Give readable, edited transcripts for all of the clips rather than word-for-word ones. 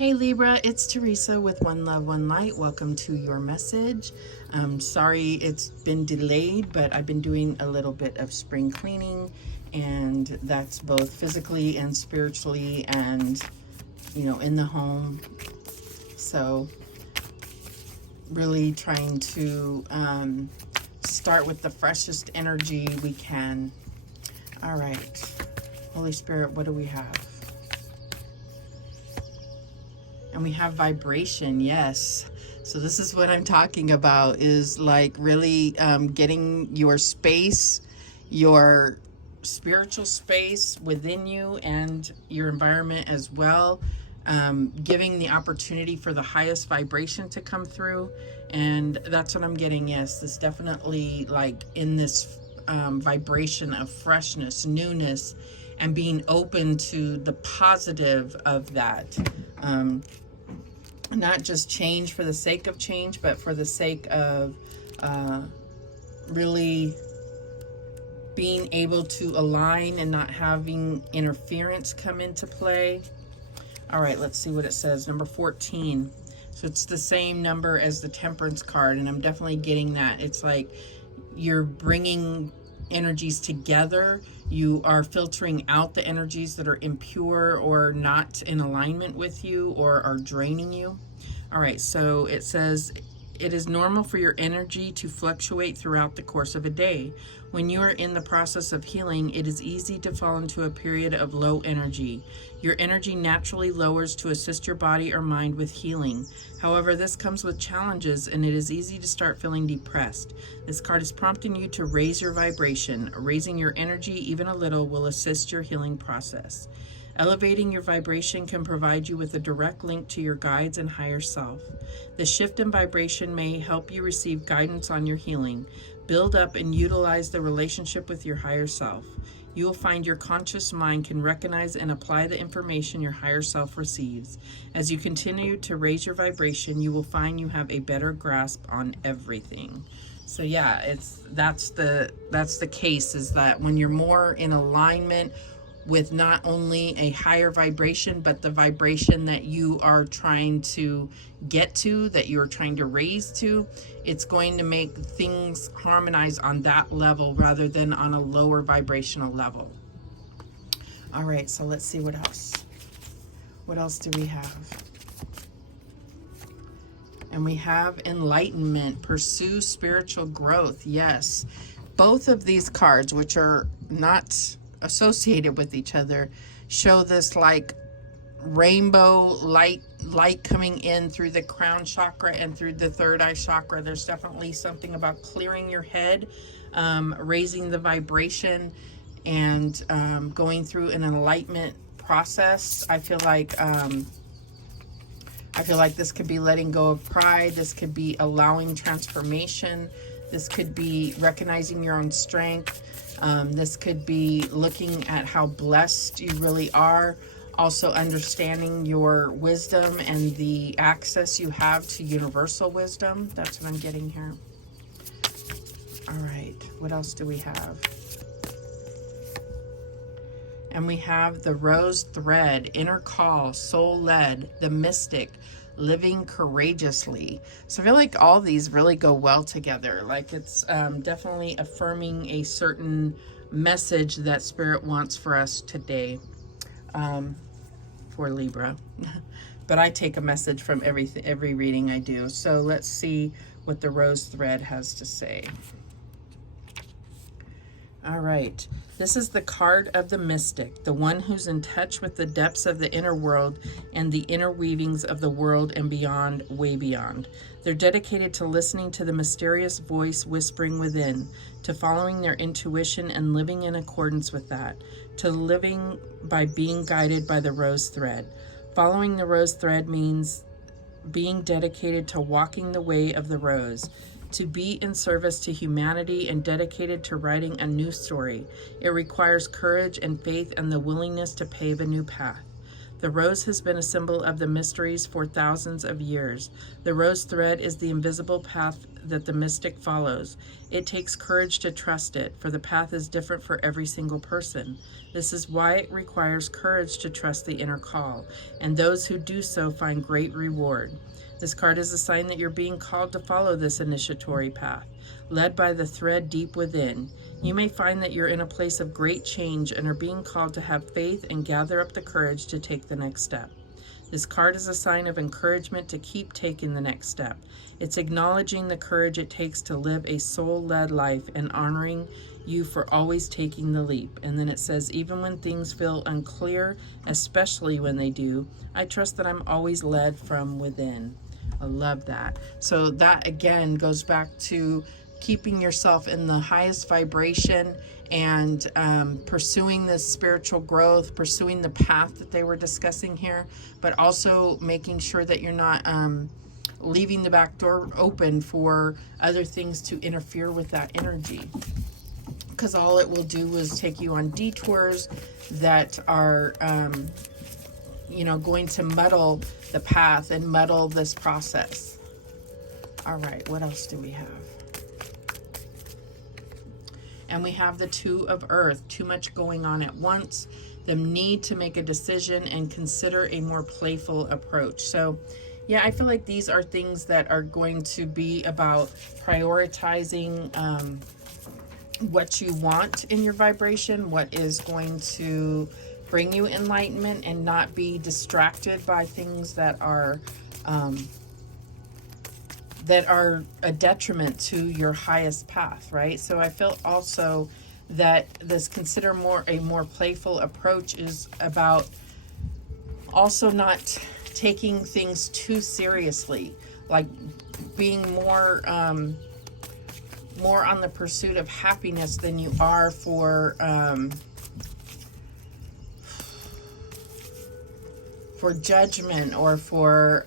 Hey Libra, it's Teresa with One Love, One Light. Welcome to your message. Sorry it's been delayed, but I've been doing a little bit of spring cleaning, and that's both physically and spiritually and, in the home. So really trying to start with the freshest energy we can. All right, Holy Spirit, what do we have? And we have vibration, yes. So this is what I'm talking about, is like really getting your space, your spiritual space within you and your environment as well, giving the opportunity for the highest vibration to come through. And that's what I'm getting. Yes, this definitely like in this vibration of freshness, newness, and being open to the positive of that. Not just change for the sake of change, but for the sake of really being able to align and not having interference come into play. All right, let's see what it says. Number 14. So it's the same number as the Temperance card, and I'm definitely getting that. It's like you're bringing energies together. You are filtering out the energies that are impure or not in alignment with you or are draining you. All right, so it says, it is normal for your energy to fluctuate throughout the course of a day. When you are in the process of healing, it is easy to fall into a period of low energy. Your energy naturally lowers to assist your body or mind with healing. However, this comes with challenges, and it is easy to start feeling depressed. This card is prompting you to raise your vibration. Raising your energy even a little will assist your healing process. Elevating your vibration can provide you with a direct link to your guides and higher self. The shift in vibration may help you receive guidance on your healing. Build up and utilize the relationship with your higher self. You will find your conscious mind can recognize and apply the information your higher self receives. As you continue to raise your vibration, you will find you have a better grasp on everything. So yeah, that's the case, is that when you're more in alignment with not only a higher vibration, but the vibration that you are trying to get to, that you're trying to raise to, it's going to make things harmonize on that level rather than on a lower vibrational level. All right, so let's see what else. What else do we have? And we have enlightenment, pursue spiritual growth. Yes, both of these cards, which are not associated with each other, show this like rainbow light coming in through the crown chakra and through the third eye chakra. There's definitely something about clearing your head, raising the vibration, and going through an enlightenment process. I feel like this could be letting go of pride. This could be allowing transformation. This could be recognizing your own strength. This could be looking at how blessed you really are. Also understanding your wisdom and the access you have to universal wisdom. That's what I'm getting here. All right, what else do we have? And we have the rose thread, inner call, soul led, the mystic, living courageously. So I feel like all these really go well together. Like it's definitely affirming a certain message that Spirit wants for us today, for Libra. But I take a message from every reading I do. So let's see what the rose thread has to say. All right, this is the card of the mystic, the one who's in touch with the depths of the inner world and the inner weavings of the world and beyond, way beyond. They're dedicated to listening to the mysterious voice whispering within, to following their intuition and living in accordance with that, to living by being guided by the rose thread. Following the rose thread means being dedicated to walking the way of the rose, to be in service to humanity and dedicated to writing a new story. It requires courage and faith and the willingness to pave a new path. The rose has been a symbol of the mysteries for thousands of years. The rose thread is the invisible path that the mystic follows. It takes courage to trust it, for the path is different for every single person. This is why it requires courage to trust the inner call, and those who do so find great reward. This card is a sign that you're being called to follow this initiatory path, led by the thread deep within. You may find that you're in a place of great change and are being called to have faith and gather up the courage to take the next step. This card is a sign of encouragement to keep taking the next step. It's acknowledging the courage it takes to live a soul-led life and honoring you for always taking the leap. And then it says, even when things feel unclear, especially when they do, I trust that I'm always led from within. I love that. So that again goes back to keeping yourself in the highest vibration and pursuing this spiritual growth, pursuing the path that they were discussing here, but also making sure that you're not leaving the back door open for other things to interfere with that energy. Because all it will do is take you on detours that are, you know, going to muddle the path and muddle this process. All right, what else do we have? And we have the Two of Earth, too much going on at once, the need to make a decision and consider a more playful approach. So yeah, I feel like these are things that are going to be about prioritizing what you want in your vibration, what is going to bring you enlightenment, and not be distracted by things that are a detriment to your highest path, right? So I feel also that this consider a more playful approach is about also not taking things too seriously, like being more on the pursuit of happiness than you are for judgment or for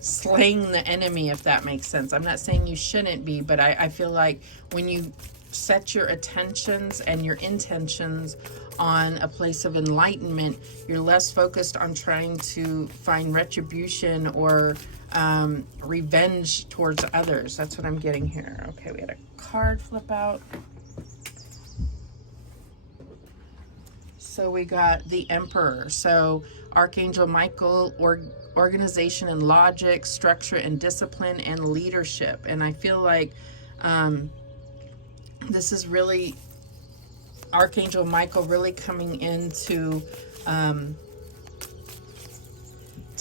slaying the enemy, if that makes sense. I'm not saying you shouldn't be, but I feel like when you set your attentions and your intentions on a place of enlightenment, you're less focused on trying to find retribution or revenge towards others. That's what I'm getting here. Okay, we had a card flip out. So we got the Emperor. So Archangel Michael, organization and logic, structure and discipline, and leadership. And I feel like this is really Archangel Michael really coming in to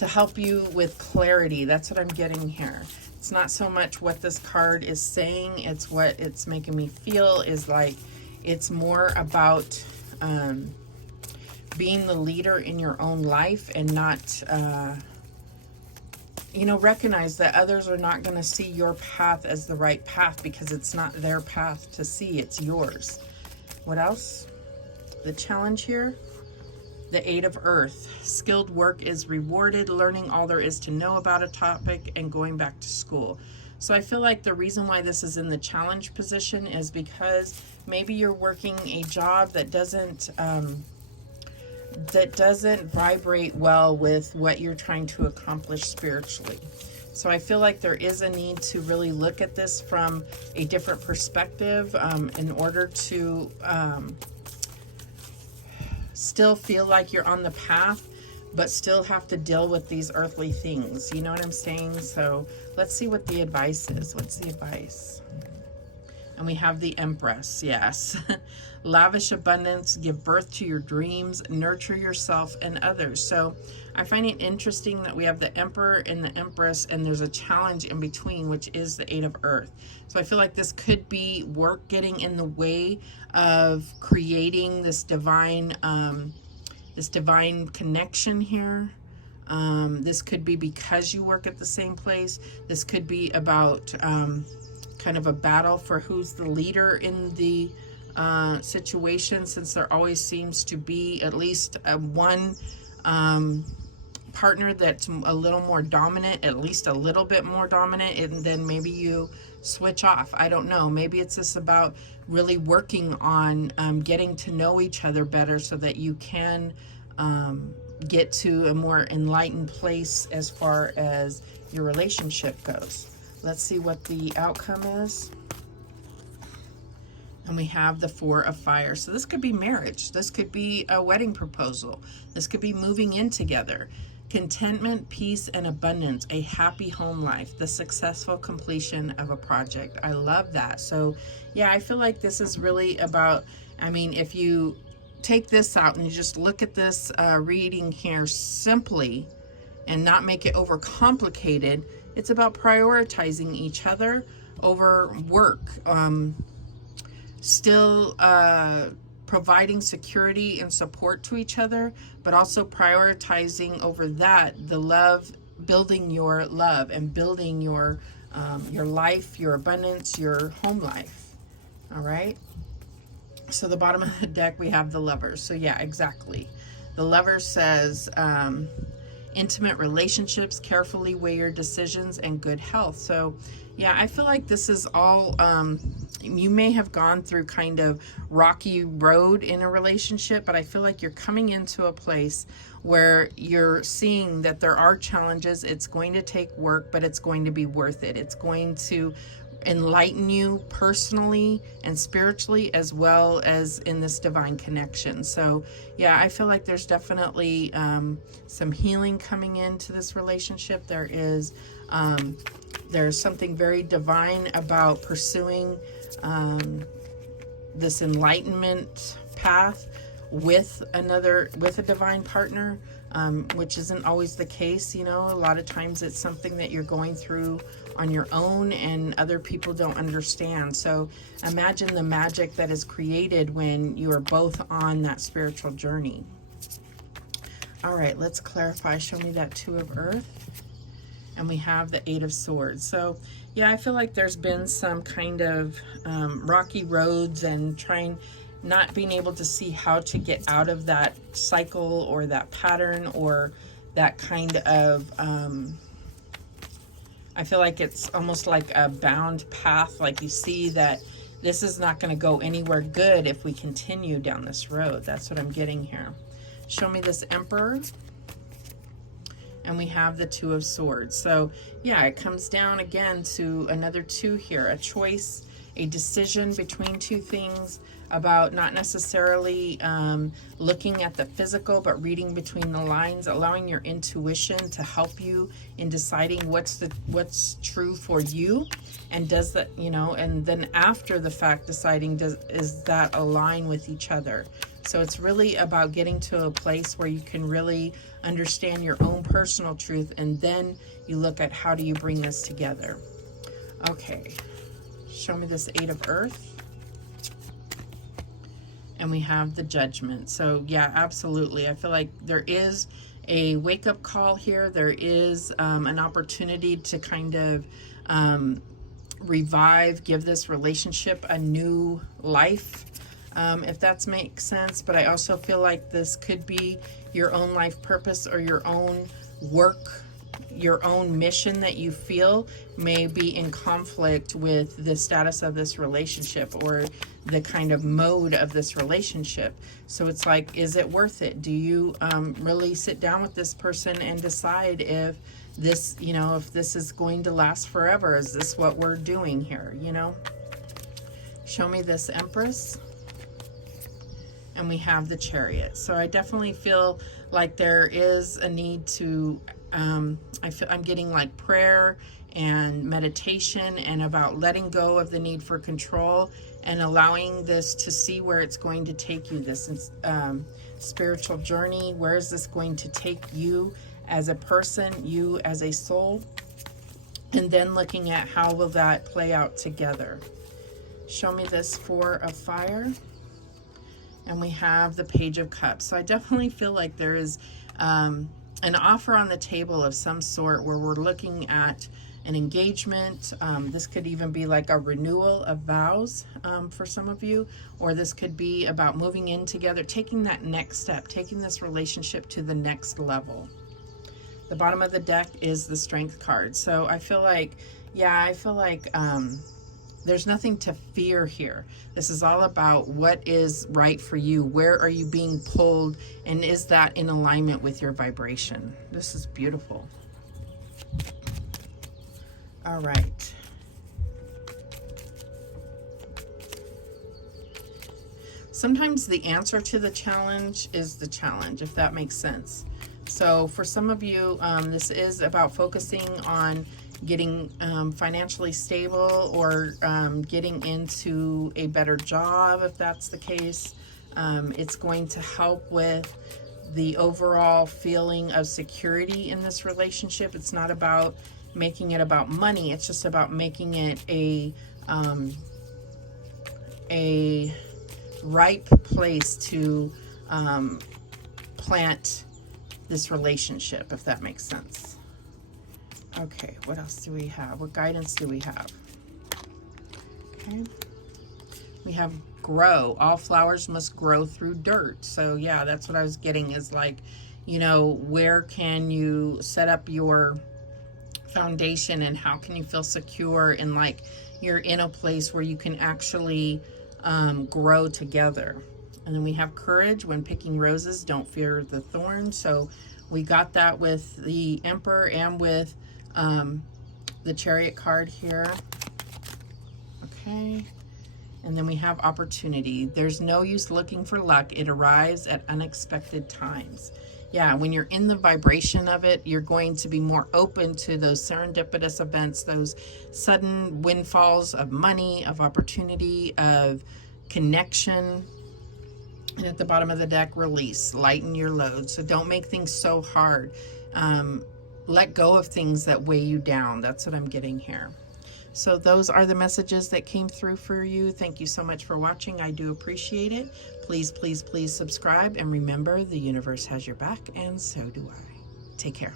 help you with clarity. That's what I'm getting here. It's not so much what this card is saying, it's what it's making me feel is like it's more about being the leader in your own life and not you know, recognize that others are not going to see your path as the right path because it's not their path to see, it's yours. What else? The challenge here, the Eight of Earth. Skilled work is rewarded, learning all there is to know about a topic and going back to school. So I feel like the reason why this is in the challenge position is because maybe you're working a job that doesn't vibrate well with what you're trying to accomplish spiritually. So I feel like there is a need to really look at this from a different perspective in order to still feel like you're on the path, but still have to deal with these earthly things. You know what I'm saying? So let's see what the advice is. What's the advice? And we have the Empress, yes. Lavish abundance, give birth to your dreams, nurture yourself and others. So I find it interesting that we have the Emperor and the Empress, and there's a challenge in between, which is the Eight of Earth. So I feel like this could be work getting in the way of creating this divine connection here. This could be because you work at the same place. This could be about kind of a battle for who's the leader in the situation, since there always seems to be at least one partner that's a little more dominant, at least a little bit more dominant, and then maybe you switch off. I don't know. Maybe it's just about really working on getting to know each other better so that you can get to a more enlightened place as far as your relationship goes. Let's see what the outcome is. And we have the Four of Fire. So this could be marriage. This could be a wedding proposal. This could be moving in together. Contentment, peace, and abundance. A happy home life. The successful completion of a project. I love that. So yeah, I feel like this is really about, I mean, if you take this out and you just look at this reading here simply and not make it overcomplicated, it's about prioritizing each other over work. Still providing security and support to each other, but also prioritizing over that the love, building your love and building your life, your abundance, your home life. All right. So the bottom of the deck, we have the Lovers. So yeah, exactly. The Lovers says intimate relationships, carefully weigh your decisions, and good health. So yeah, I feel like this is all, you may have gone through kind of rocky road in a relationship, but I feel like you're coming into a place where you're seeing that there are challenges. It's going to take work, but it's going to be worth it. It's going to enlighten you personally and spiritually, as well as in this divine connection. So yeah, I feel like there's definitely some healing coming into this relationship. There's something very divine about pursuing this enlightenment path with a divine partner, which isn't always the case. You know, a lot of times it's something that you're going through on your own and other people don't understand. So imagine the magic that is created when you are both on that spiritual journey. All right, let's clarify. Show me that Two of Earth. And we have the Eight of Swords. So yeah, I feel like there's been some kind of rocky roads and not being able to see how to get out of that cycle or that pattern or that kind of, I feel like it's almost like a bound path. Like you see that this is not going to go anywhere good if we continue down this road. That's what I'm getting here. Show me this Emperor. And we have the Two of Swords. So yeah, it comes down again to another two here, a choice, a decision between two things, about not necessarily looking at the physical, but reading between the lines, allowing your intuition to help you in deciding what's true for you, and does that, you know, and then after the fact deciding is that align with each other. So it's really about getting to a place where you can really understand your own personal truth, and then you look at how do you bring this together. Okay, show me this Eight of Earth. And we have the Judgment. So yeah, absolutely. I feel like there is a wake-up call here. There is an opportunity to kind of revive, give this relationship a new life, if that makes sense. But I also feel like this could be your own life purpose or your own work, your own mission that you feel may be in conflict with the status of this relationship or the kind of mode of this relationship. So it's like, is it worth it? Do you really sit down with this person and decide if this, you know, if this is going to last forever? Is this what we're doing here, you know? Show me this Empress. And we have the Chariot. So I definitely feel like there is a need to, I'm getting like prayer and meditation and about letting go of the need for control and allowing this to see where it's going to take you, this spiritual journey. Where is this going to take you as a person, you as a soul? And then looking at how will that play out together. Show me this Four of Fire. And we have the Page of Cups. So I definitely feel like there is an offer on the table of some sort where we're looking at an engagement. This could even be like a renewal of vows for some of you, or this could be about moving in together, taking that next step, taking this relationship to the next level. The bottom of the deck is the Strength card. So I feel like, yeah, there's nothing to fear here. This is all about what is right for you. Where are you being pulled? And is that in alignment with your vibration? This is beautiful. All right. Sometimes the answer to the challenge is the challenge, if that makes sense. So for some of you, this is about focusing on getting financially stable, or getting into a better job, if that's the case. It's going to help with the overall feeling of security in this relationship. It's not about making it about money. It's just about making it a ripe place to plant this relationship, if that makes sense. Okay, what else do we have? What guidance do we have? Okay, we have grow. All flowers must grow through dirt. So yeah, that's what I was getting, is like, you know, where can you set up your foundation, and how can you feel secure, and like you're in a place where you can actually grow together. And then we have courage. When picking roses, don't fear the thorns. So we got that with the Emperor and with the Chariot card here. Okay. And then we have opportunity. There's no use looking for luck. It arrives at unexpected times. Yeah, when you're in the vibration of it, you're going to be more open to those serendipitous events, those sudden windfalls of money, of opportunity, of connection. And at the bottom of the deck, release, lighten your load. So don't make things so hard. Let go of things that weigh you down. That's what I'm getting here. So those are the messages that came through for you. Thank you so much for watching. I do appreciate it. Please, please, please subscribe. And remember, the universe has your back, and so do I. Take care.